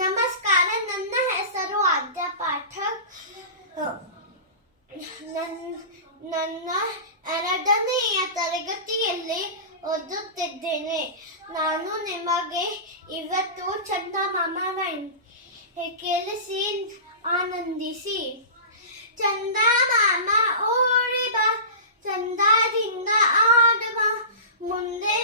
ನಮಸ್ಕಾರ, ನನ್ನ ಹೆಸರು ಆದ್ಯ ಪಾಠಕ್. ನನ್ನ 2ನೆಯ ತರಗತಿಯಲ್ಲಿ ಓದುತ್ತಿದ್ದೇನೆ. ನಾನು ನಿಮಗೆ ಇವತ್ತು ಚಂದಮಾಮ ಕೇಳಿಸಿ ಆನಂದಿಸಿ. ಚಂದಮಾಮ ಓಡಿ ಬಾ, ಚಂದದಿಂದ ಆಡುವ, ಮುಂದೆ